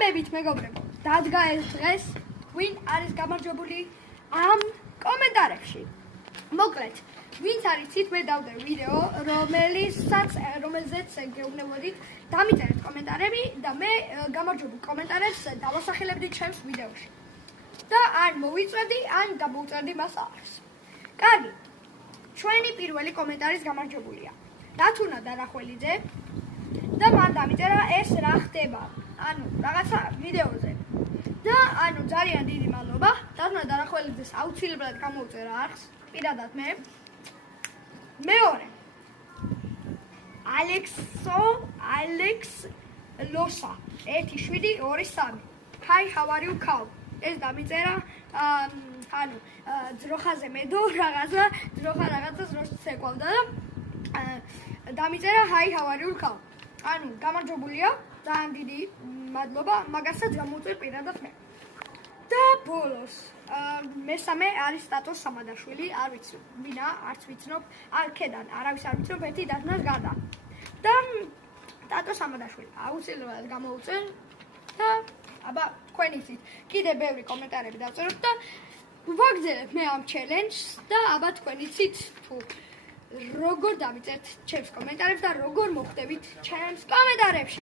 ამებით მეგობრებო, დადგა ეს დღეს, ვინ არის გამარჯვებული ამ კომენტარებში. მოკლედ, ვინც არიცით, მე დავდე ვიდეო, რომელზეც გეუბნებოდით, დამიწერეთ კომენტარები და მე გამარჯვებულ კომენტარებს დავასახელებდი ჩემს ვიდეოში. და ან მოვიწვევდი, ან დამოვწერდი მას ახს. კარგი. ჩვენი პირველი კომენტარის გამარჯვებულია. დათუნა დარახველიძე და მან დამიწერა ეს რა ხდება. ანუ რაღაცა ვიდეოზე. და ანუ ძალიან დიდი მადლობა. დათუნა დარახველიძეს აუცილებლად გამოვწერა არხს, პირადად მე. მეორე. ალექს ლოსა 1723. Hi, how are you cow? ეს დამიწერა ანუ ძროხაზე მედო რაღაცა ძროხას ეკავდა და დამიწერა Hi, how are you cow? ანუ გამარჯვებულია, ძალიან დიდი მადლობა, მაგასაც გამოვწერ პირადად მე. და ბოლოს მესამე არის სტატოს სამადაშვილი, არ ვიცი ვინა, არც ვიცნობ, არქედან არავის არ ვიცნობ, ერთი დათუნას გარდა. და სტატოს სამადაშვილი აუცილებლად გამოვწერ და აბა თქვენ იცით, კიდე ბევრი კომენტარები დავწეროთ და ვაგრძელებ მე ამ ჩელენჯს და აბა თქვენ იცით თუ როგორ დავიწერთ ჩემს კომენტარებს და როგორ მოხვდებით ჩემს კომენტარებში.